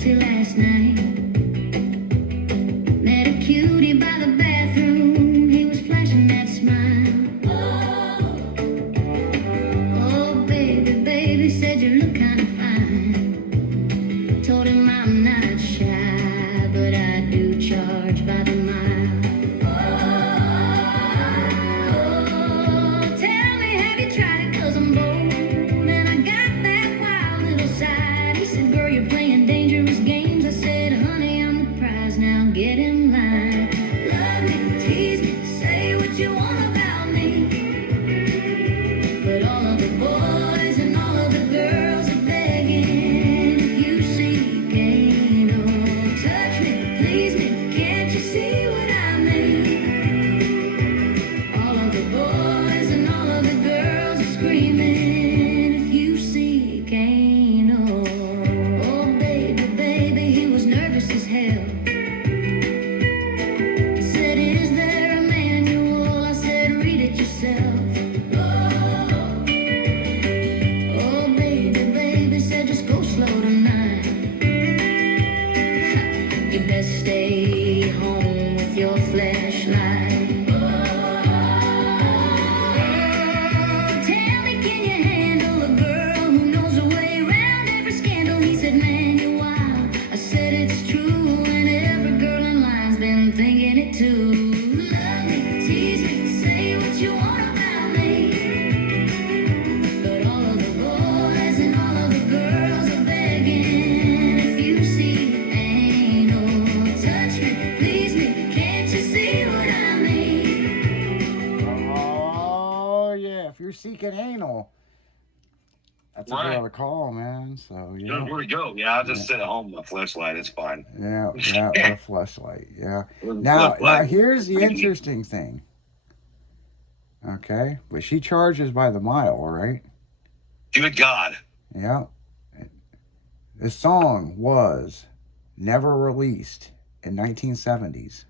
gypsy last night. Met a cutie by the bathroom. He was flashing that smile. Oh, baby, baby, said you look kind of fine. Told him I'm not shy, but I do charge by the mile. Oh, tell me, have you tried it? 'Cause I'm bold and I got that wild little side. He said, girl, you're playing dangerous games. I said, honey, I'm the prize, now get in line. Love me, tease me, say what you want about me. But all of the boys and all of the girls are begging. If you seek ain't no touch me, please me, can't you see what I mean? All of the boys and all of the girls are screaming. If you seek ain't no. Oh, baby, baby, he was nervous as hell. Said, is there a manual? I said, read it yourself. Oh, baby, baby, said, just go slow tonight. You best stay home with your flashlight. Tell me, can you handle a girl who knows her way around every scandal? He said, man, you're wild. I said, it's true, and every girl in line's been thinking it too. Love me, tease me, say what you want about me. But all of the boys and all of the girls are begging. If you see ain't no touch me, please me, can't you see what I mean? Oh, yeah. If you're seeking anal, that's a Right. girl to call, man. So, yeah. Where'd it go? Yeah, I'll just sit at home with my flashlight. It's fine. Yeah, yeah, or a flashlight. Yeah. With a Now, flashlight. here's the interesting thing. Okay, but she charges by the mile, all right? Good God. Yeah. The song was never released in 1970s.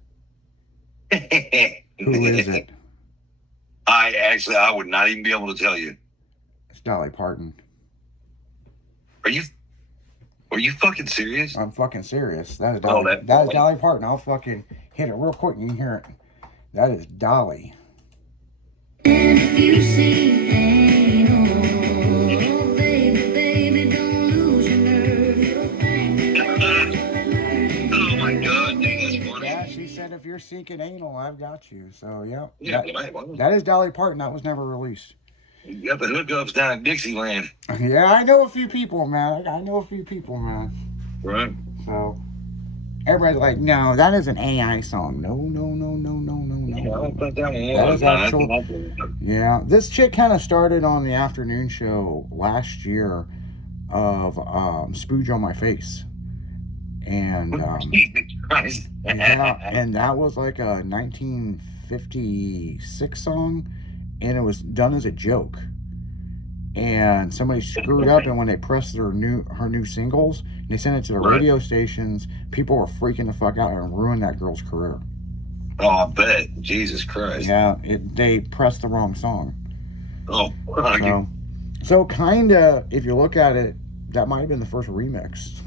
Who is it? I would not even be able to tell you. It's Dolly Parton. Are you fucking serious? I'm fucking serious. That is Oh, Dolly. That is Dolly Parton. I'll fucking hit it real quick and you can hear it. That is Dolly. And if you see ain't no. Oh, baby, baby, don't lose your nerve. You'll think Oh my God, dude, that's funny. Yeah, she said if you're seeking anal, I've got you. So yeah, Yeah, that is Dolly Parton. That was never released. you got the hookups down in Dixieland, Yeah, I know a few people, man. I know a few people, man. right? So everybody's like, no, that is an AI song. No, no, no, no, no, no, Yeah, I no. don't think that one That was. is No, that's actual- another- Yeah, this chick kind of started on the afternoon show last year of Spooge on My Face. And Jesus Christ. yeah, and that was like a 1956 song, and it was done as a joke. And somebody screwed up, and when they pressed her new singles, and they sent it to the Right. radio stations, people were freaking the fuck out and ruined that girl's career. Oh, I bet. Jesus Christ. Yeah, they pressed the wrong song. Oh, So kind of, if you look at it, that might have been the first remix,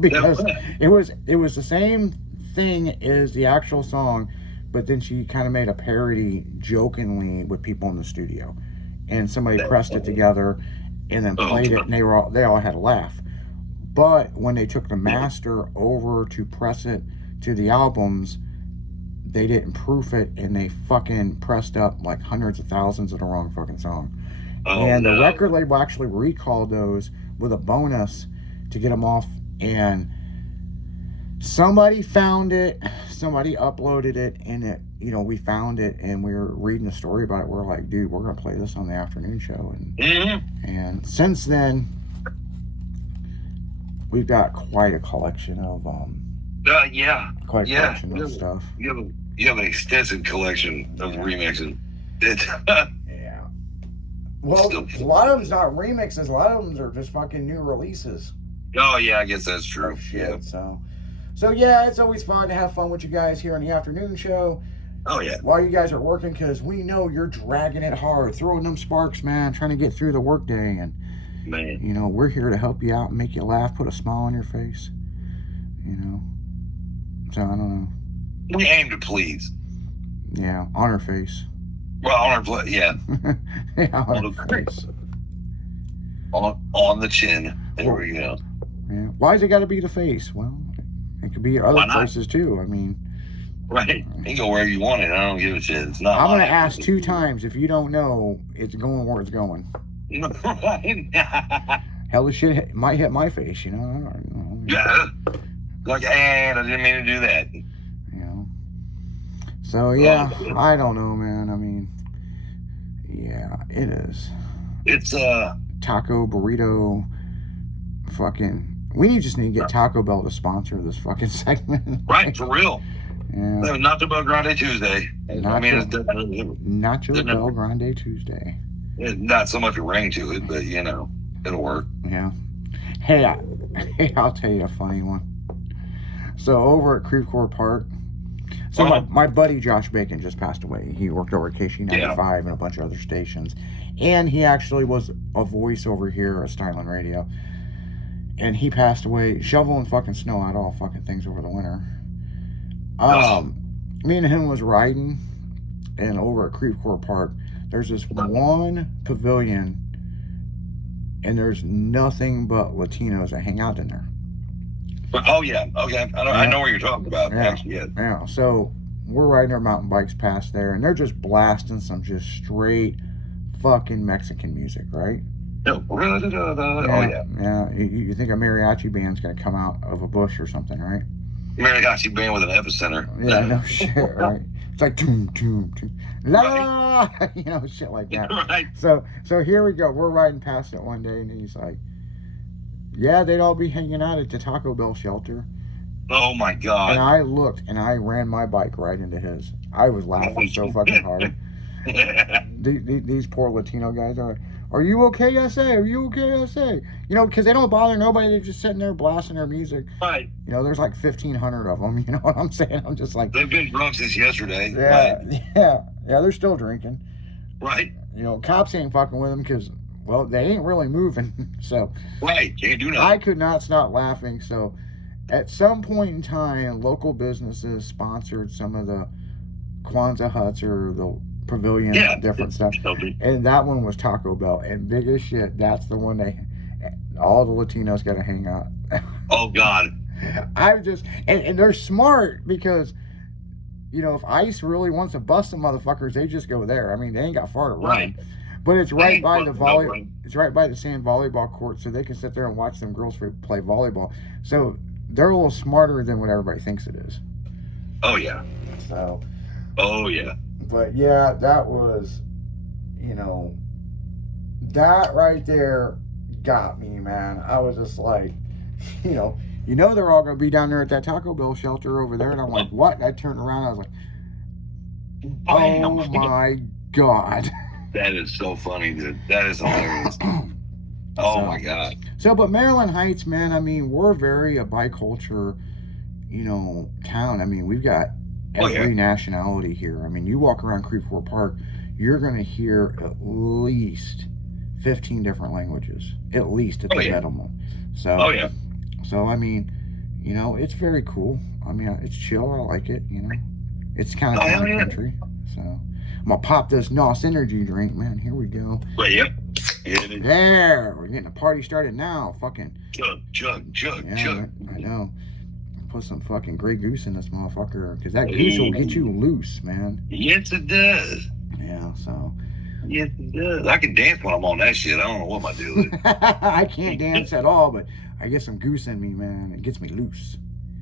because it was the same thing as the actual song, but then she kind of made a parody jokingly with people in the studio, and somebody pressed it together and then played it, and they all had a laugh. But when they took the master over to press it to the albums, they didn't proof it, and they fucking pressed up like hundreds of thousands of the wrong fucking song. And the record label actually recalled those with a bonus to get them off, and somebody found it, somebody uploaded it, and it, we found it, and we were reading the story about it. We're like, dude, we're gonna play this on the afternoon show, and since then we've got quite a collection of collection of stuff. You have an extensive collection of remixes. Yeah. Well, a lot of them's not remixes. A lot of them are just fucking new releases. Oh yeah, I guess that's true. Oh, shit. Yeah. So yeah, it's always fun to have fun with you guys here on the afternoon show. Oh yeah. While you guys are working, because we know you're dragging it hard, throwing them sparks, man, trying to get through the workday, and Man. we're here to help you out and make you laugh, put a smile on your face. you know. So I don't know. We aim to please. Yeah, on her face. Well, on our plate, yeah. Yeah, on On her the face. on the chin. There we go. Yeah. Why's it got to be the face? Well, it could be other Why not? places too. I mean, Right. You can go wherever you want it. I don't give a shit. It's not. I'm gonna mine. ask 2 times. If you don't know, it's going where it's going. Right. Hell, the shit might hit my face. You know. I don't know. Yeah. Like, and I didn't mean to do that. You know. So yeah, I don't know, man. I mean, yeah, it is. It's Taco burrito, fucking. We just need to get Taco Bell to sponsor this fucking segment. right for real. Yeah. Nacho Bel Grande Tuesday. I mean, it's Nacho Bel Grande Tuesday. not so much a ring to it, but you know, it'll work. Yeah. Hey, I'll tell you a funny one. So over at Creve Coeur Park, so my buddy Josh Bacon just passed away. He worked over at KC95 and a bunch of other stations, and he actually was a voice over here at Styling Radio. And he passed away shoveling fucking snow out all fucking things over the winter. Me and him was riding, and over at Creve Coeur Park, there's this one pavilion, and there's nothing but Latinos that hang out in there. Oh yeah, okay. I know what you're talking about. Yeah. Actually, yeah. Yeah. So we're riding our mountain bikes past there, and they're just blasting some just straight fucking Mexican music, right? Oh yeah. Yeah. You think a mariachi band's gonna come out of a bush or something, right? Mariachi band with an epicenter. Yeah, no shit, right? It's like toom toom toom la la, you know, shit like that. Right. So here we go. We're riding past it one day, and he's like, "Yeah, they'd all be hanging out at the Taco Bell shelter." Oh my And god. I looked, and I ran my bike right into his. I was laughing so fucking hard. These poor Latino guys are you okay, SA? Are you okay, SA? You know, because they don't bother nobody. They're just sitting there blasting their music. Right. You know, there's like 1,500 of them. You know what I'm saying? I'm just like, They've been drunk since yesterday. yeah, yeah. They're still drinking. Right. You know, cops ain't fucking with them because, well, they ain't really moving. So Right. Can't do nothing. I could not stop laughing. So at some point in time, local businesses sponsored some of the Kwanzaa huts or the pavilion, different stuff. And that one was Taco Bell. And big as shit, that's the one all the Latinos got to hang out. Oh God. I just, and they're smart because, you know, if ICE really wants to bust some motherfuckers, they just go there. I mean, they ain't got far to run. Right. But it's right by the Right. it's right by the sand volleyball court, so they can sit there and watch them girls play volleyball. So they're a little smarter than what everybody thinks it is. Oh yeah. So, Oh yeah. but yeah, that was, you know, that right there got me, man. I was just like, you know, they're all gonna be down there at that Taco Bell shelter over there, and I'm like, what? And I turned around, I was like, oh my god. That is so funny, dude. That is hilarious. Oh my god. So, but Maryland Heights, man, I mean, we're very a biculture, you know, town. I mean, we've got every nationality here. I mean, you walk around Creve Coeur Park, you're going to hear at least 15 different languages, at least at the minimum. So, so, I mean, you know, it's very cool. I mean, it's chill. I like it, you know. It's kind of country. So, I'm going to pop this NOS energy drink, man. Here we go. Well, yep. There, we're getting the party started now. Fucking chug. I know. Put some fucking Grey Goose in this motherfucker, because that goose will get you loose, man. Yes, it does. Yeah, so. Yes, it does. I can dance when I'm on that shit. I don't know what my deal is. I can't dance at all, but I get some goose in me, man. It gets me loose.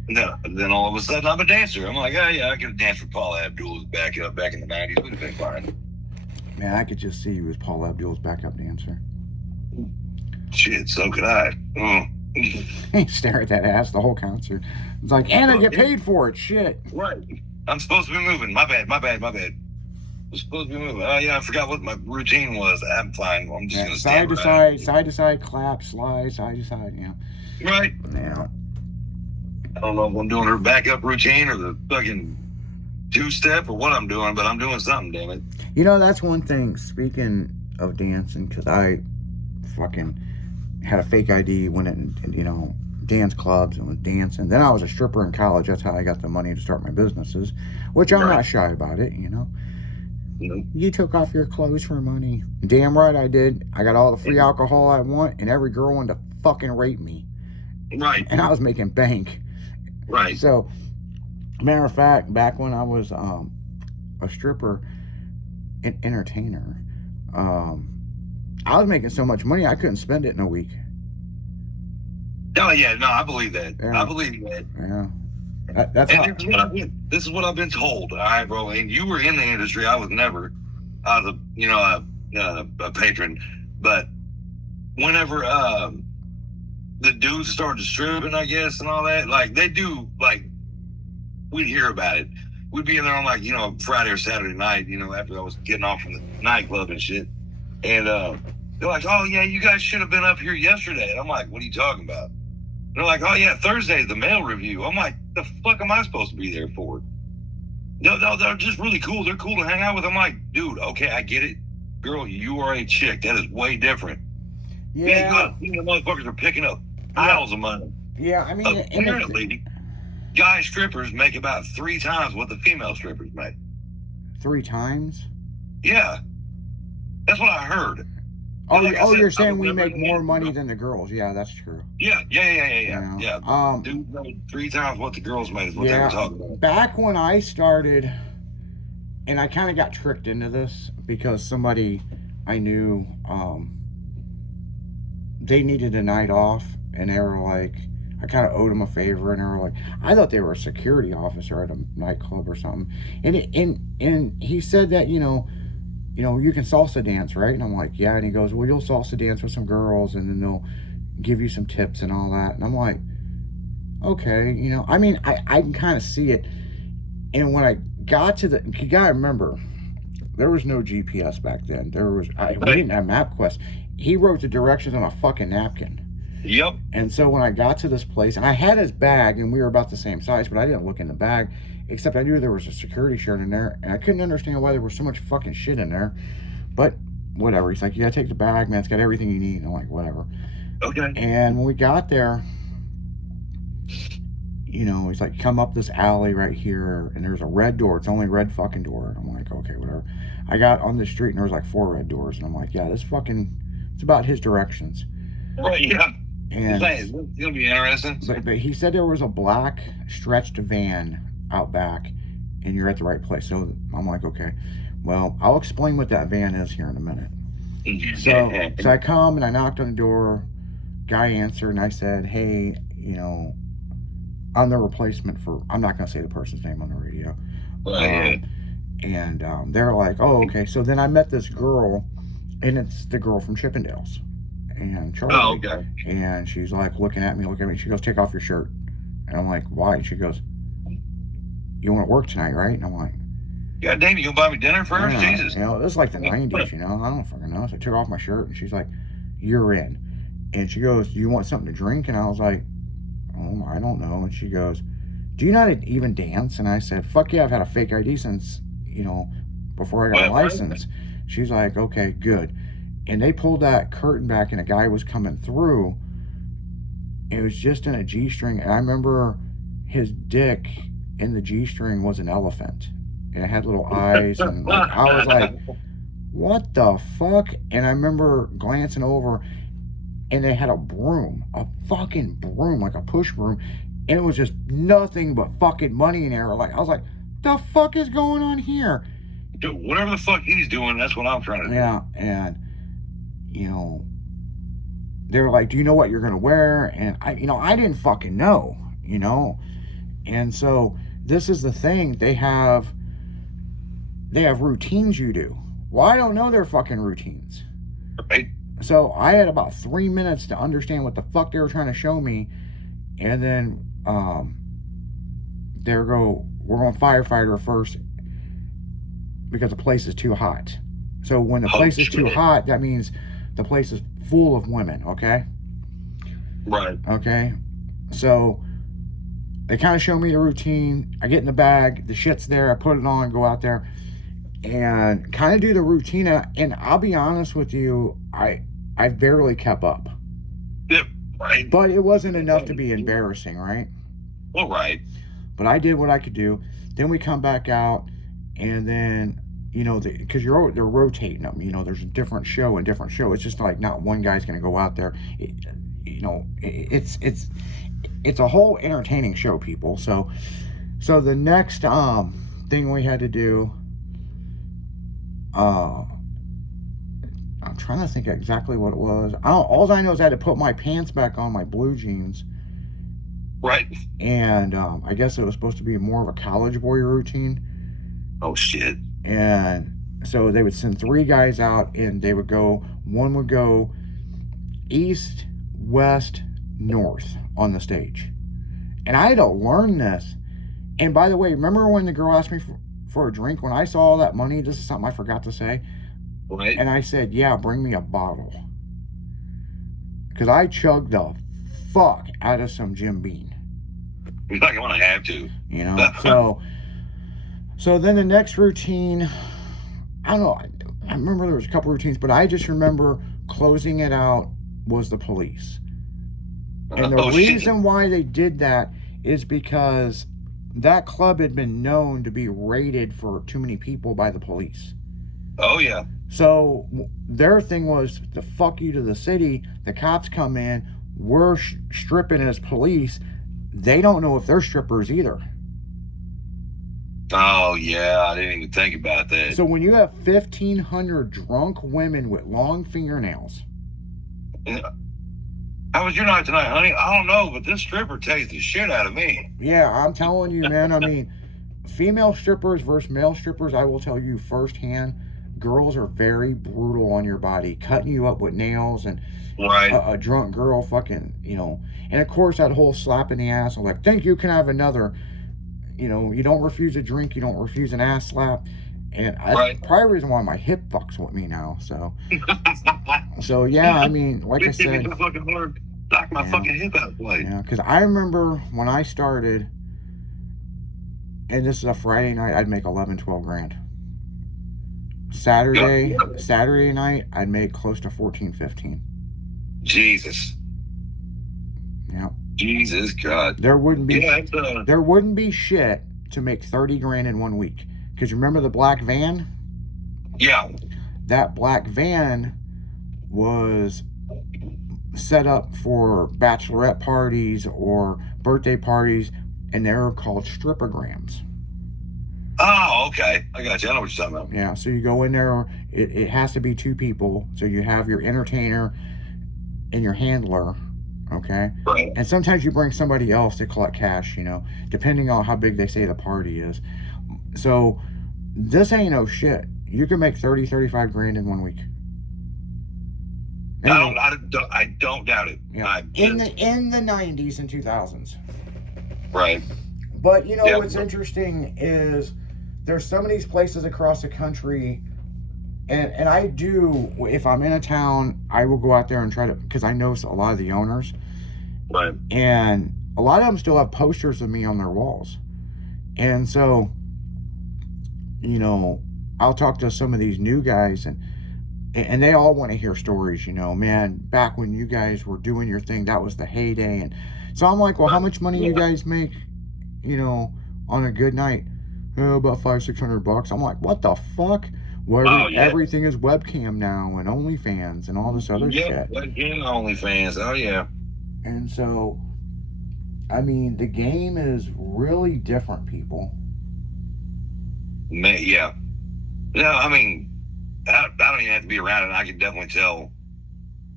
No, and then all of a sudden I'm a dancer. I'm like, oh yeah, I could have danced for Paula Abdul's back in the 90s. Would have been fine. Man, I could just see you as Paula Abdul's backup dancer. Shit, so could I. Stare at that ass the whole concert. It's like, and I get paid for it. Shit. Right. I'm supposed to be moving. My bad. I'm supposed to be moving. Oh yeah, I forgot what my routine was. I'm fine. I'm just gonna side to side, clap, slide, side to side. Yeah. Right. Yeah. I don't know if I'm doing her backup routine or the fucking two-step or what I'm doing, but I'm doing something, damn it. You know, that's one thing, speaking of dancing, because I fucking had a fake ID, went in and, you know, dance clubs and was dancing. Then I was a stripper in college. That's how I got the money to start my businesses, which I'm not shy about it, you know. Nope. You took off your clothes for money. Damn right I did. I got all the free alcohol I want, and every girl wanted to fucking rape me. Right. And I was making bank. Right. So, matter of fact, back when I was a stripper and entertainer, I was making so much money I couldn't spend it in a week. Oh yeah, no, I believe that. Yeah. I believe that. Yeah. That's how. This is what I've been told. All right, bro. And you were in the industry. I was never. I was a patron. But whenever the dudes started stripping, I guess, and all that, like they do, like we'd hear about it. We'd be in there on like Friday or Saturday night, after I was getting off from the nightclub and shit, and they're like, "Oh yeah, you guys should have been up here yesterday." And I'm like, "What are you talking about?" They're like, "Oh yeah, Thursday's the male review." I'm like, "The fuck am I supposed to be there for?" No, they're just really cool. They're cool to hang out with. I'm like, dude, okay, I get it. Girl, you are a chick. That is way different. Yeah. The motherfuckers are picking up piles of money. Yeah, I mean, apparently, guy strippers make about 3 times what the female strippers make. 3 times? Yeah. That's what I heard. Oh, like I said, you're saying we make more money than the girls? Yeah, that's true. Yeah. Dude made 3 times what the girls made is what they were talking about. Back when I started, and I kind of got tricked into this because somebody I knew, they needed a night off, and they were like, I kind of owed them a favor, and they were like, I thought they were a security officer at a nightclub or something, and he said that you can salsa dance, right? And I'm like, yeah. And he goes, well, you'll salsa dance with some girls, and then they'll give you some tips and all that. And I'm like, okay, I mean, I can kind of see it. And when I got to you gotta remember, there was no GPS back then. We didn't have MapQuest. He wrote the directions on a fucking napkin. Yep. And so when I got to this place, and I had his bag, and we were about the same size, but I didn't look in the bag, except I knew there was a security shirt in there, and I couldn't understand why there was so much fucking shit in there. But whatever. He's like, you gotta take the bag, man. It's got everything you need. And I'm like, whatever. Okay. And when we got there, he's like, come up this alley right here, and there's a red door. It's only red fucking door. And I'm like, okay, whatever. I got on the street, and there was like 4 red doors, and I'm like, yeah, it's about his directions. Right, yeah. And it's gonna be interesting. But he said there was a black stretched van out back, and you're at the right place. So I'm like, okay, well, I'll explain what that van is here in a minute. So I come and I knocked on the door. Guy answered, and I said, hey, I'm the replacement for, I'm not going to say the person's name on the radio. And they're like, oh, okay. So then I met this girl, and it's the girl from Chippendales. And Charlie. Oh, okay. And she's like looking at me. She goes, take off your shirt. And I'm like, why? And she goes, you want to work tonight, right? And I'm like, God damn, you gonna buy me dinner first? Yeah, Jesus. This is like the 90s, I don't fucking know. So I took off my shirt, and she's like, you're in. And she goes, do you want something to drink? And I was like, oh, I don't know. And she goes, do you not even dance? And I said, fuck yeah, I've had a fake ID since, before I got a license. She's like, okay, good. And they pulled that curtain back, and a guy was coming through. It was just in a G-string, and I remember his dick in the G-string was an elephant, and it had little eyes, and I was like, what the fuck? And I remember glancing over, and they had a fucking broom, like a push broom, and it was just nothing but fucking money in there. Like, I was like, the fuck is going on here? Dude, whatever the fuck he's doing, that's what I'm trying to do. Yeah, and they were like, do you know what you're gonna wear? And I didn't fucking know, and so this is the thing, they have routines you do. Well, I don't know their fucking routines. Right. So I had about 3 minutes to understand what the fuck they were trying to show me, and then we're going firefighter first because the place is too hot. So when the place is too hot, that means the place is full of women, okay? Right. Okay? So they kind of show me the routine. I get in the bag, the shit's there, I put it on, go out there, and kind of do the routine. And I'll be honest with you, I barely kept up. Yep. Right. But it wasn't enough to be embarrassing, right? Well, right. But I did what I could do. Then we come back out, and then because they're rotating them. There's a different show and different show. It's just like not one guy's going to go out there. It's a whole entertaining show, people. So the next thing we had to do. I'm trying to think exactly what it was. All I know is I had to put my pants back on, my blue jeans. Right. And I guess it was supposed to be more of a college boy routine. Oh, shit. And so they would send 3 guys out, and one would go east, west, north on the stage. And I had to learn this. And by the way, remember when the girl asked me for a drink? When I saw all that money, this is something I forgot to say. Right. And I said, yeah, bring me a bottle. Because I chugged the fuck out of some Jim Beam. You're not going to have to. So then the next routine, I don't know. I remember there was a couple routines, but I just remember closing it out was the police. And the reason why they did that is because that club had been known to be raided for too many people by the police. Oh, yeah. So their thing was to fuck you to the city. The cops come in. We're stripping as police. They don't know if they're strippers either. Oh, yeah. I didn't even think about that. So when you have 1,500 drunk women with long fingernails. How was your night tonight, honey? I don't know, but this stripper takes the shit out of me. Yeah, I'm telling you, man. I mean, female strippers versus male strippers, I will tell you firsthand, girls are very brutal on your body, cutting you up with nails, and right. a drunk girl fucking, And of course, that whole slap in the ass, I'm like, thank you, can I have another? You don't refuse a drink, you don't refuse an ass slap. And that's probably the reason why my hip fucks with me now. So yeah, I mean, like I said, knock my fucking hip out of the way. Yeah, because I remember when I started, and this is a Friday night, I'd make 11, 12 grand. Saturday night, I'd make close to 14, 15. Jesus. Yeah. Jesus God. There wouldn't be shit to make 30 grand in 1 week. Because you remember the black van? Yeah. That black van was set up for bachelorette parties or birthday parties, and they were called stripograms. Oh, okay. I got you. I know what you're talking about. Yeah, so you go in there, it has to be 2 people. So you have your entertainer and your handler, okay? Right. And sometimes you bring somebody else to collect cash, depending on how big they say the party is. So this ain't no shit. You can make 30, 35 grand in 1 week. I don't doubt it. Yeah. In the 90s and 2000s. Right. But what's interesting is there's some of these places across the country, and I do, if I'm in a town, I will go out there and try to, because I know a lot of the owners. Right. And a lot of them still have posters of me on their walls. And so, I'll talk to some of these new guys, and they all want to hear stories, man, back when you guys were doing your thing, that was the heyday. And so I'm like, well, how much money you guys make, on a good night? Oh, about $500-600. I'm like, what the fuck? Everything is webcam now and OnlyFans and all this other shit. Webcam, OnlyFans. Oh, yeah. And so, I mean, the game is really different, people. Yeah. No, I mean, I don't even have to be around it. I can definitely tell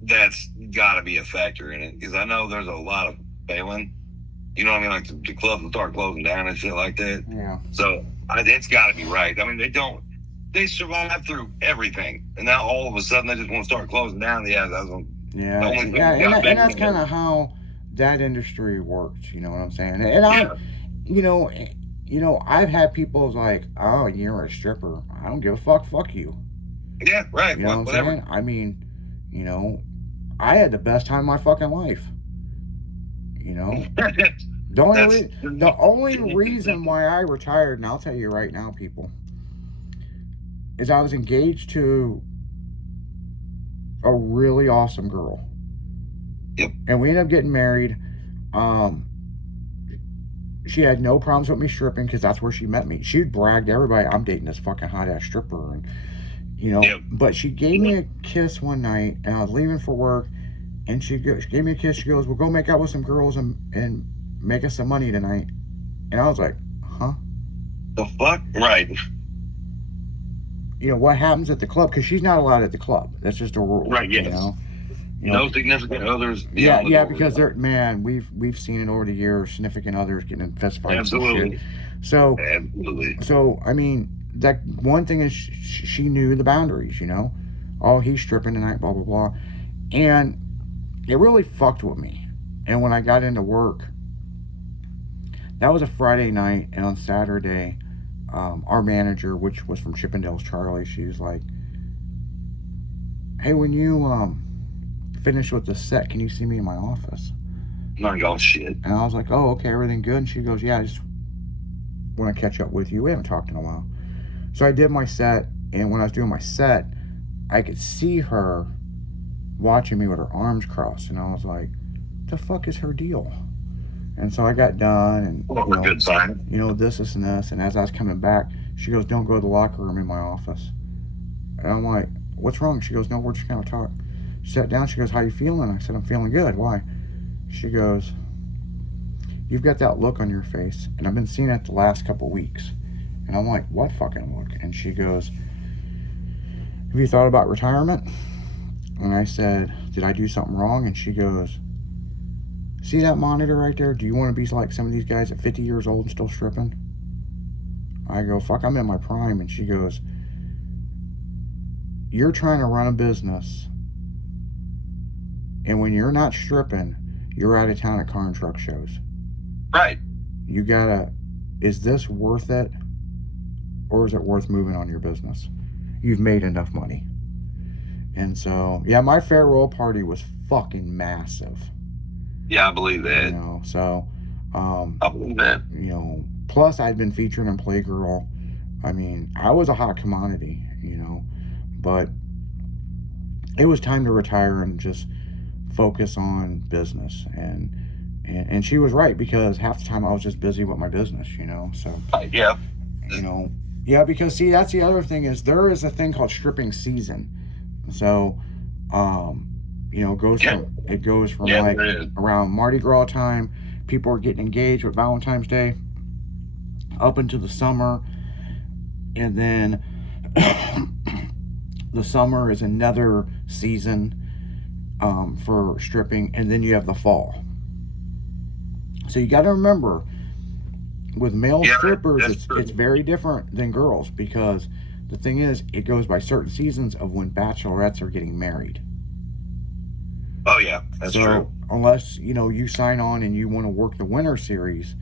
that's got to be a factor in it, because I know there's a lot of failing. You know what I mean? Like the clubs will start closing down and shit like that. Yeah. So it's got to be right. I mean, they survived through everything, and now all of a sudden they just want to start closing down. Yeah, and that's kind of how that industry works. You know what I'm saying? And I've had people like, oh, you're a stripper. I don't give a fuck. Fuck you. Yeah, right. You know what I'm saying? I mean, I had the best time of my fucking life. The only reason why I retired, and I'll tell you right now, people, is I was engaged to a really awesome girl. Yep. And we ended up getting married. She had no problems with me stripping because that's where she met me. She'd brag to everybody, I'm dating this fucking hot ass stripper, and Yep. But she gave me a kiss one night, and I was leaving for work, and she gave me a kiss. She goes, "We'll go make out with some girls and make us some money tonight." And I was like, "Huh?" The fuck? Right. What happens at the club? Because she's not allowed at the club. That's just a rule. Right, yes. No significant others. Yeah, because we've seen it over the years. Significant others getting in fist fights. Absolutely. And shit. So, Absolutely. So I mean, that one thing is she knew the boundaries. Oh, he's stripping tonight. Blah blah blah, and it really fucked with me. And when I got into work, that was a Friday night, and on Saturday, our manager, which was from Chippendales, Charlie, she was like, "Hey, when you finish with the set, can you see me in my office?" Not y'all shit. And I was like, "Oh, okay, everything good?" And she goes, "Yeah, I just want to catch up with you. We haven't talked in a while." So I did my set, and when I was doing my set, I could see her watching me with her arms crossed, and I was like, "The fuck is her deal?" And so I got done, and Well, a good sign. this and this. And as I was coming back, she goes, "Don't go to the locker room in my office." And I'm like, "What's wrong?" She goes, "No, we're just gonna talk." She sat down. She goes, "How you feeling?" I said, "I'm feeling good." "Why?" She goes, "You've got that look on your face, and I've been seeing it the last couple weeks." And I'm like, "What fucking look?" And she goes, "Have you thought about retirement?" And I said, "Did I do something wrong?" And she goes, "See that monitor right there? Do you want to be like some of these guys at 50 years old and still stripping?" I go, "Fuck, I'm in my prime." And she goes, "You're trying to run a business, and when you're not stripping, you're out of town at car and truck shows. Right. You gotta, is this worth it? Or is it worth moving on your business? You've made enough money." And so, yeah, my farewell party was fucking massive. Yeah, I believe that. So, I believe that. plus I'd been featured in Playgirl. I mean, I was a hot commodity, but it was time to retire and just focus on business. And she was right, because half the time I was just busy with my business, so. Yeah. Yeah, because see, that's the other thing, is there is a thing called stripping season. So, it goes from Yeah, like there is. around Mardi Gras time, people are getting engaged with Valentine's Day, up into the summer, and then the summer is another season for stripping, and then you have the fall. So you got to remember, with male strippers, it's very different than girls, because the thing is, it goes by certain seasons of when bachelorettes are getting married. Oh yeah, that's true. Unless you sign on and you want to work the winter series,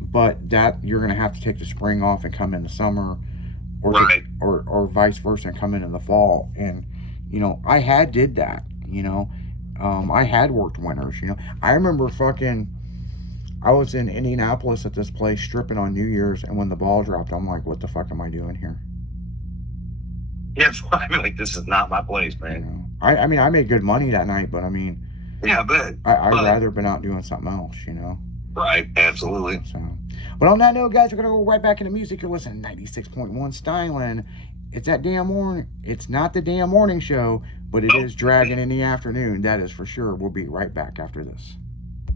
but that you're going to have to take the spring off and come in the summer, or Right. or vice versa, and come in the fall. And I did that. I had worked winters. I remember I was in Indianapolis at this place stripping on New Year's, and when the ball dropped, I'm like, "What the fuck am I doing here?" Yeah, I'm like, this is not my place, man. I mean, I made good money that night, but I mean, Yeah, but I'd rather been out doing something else, Right, absolutely. So, but on that note, guys, we're gonna go right back into music. You're listening to 96.1 Stylin'. It's that damn morning. It's not the damn morning show, but it is dragging in the afternoon. That is for sure. We'll be right back after this.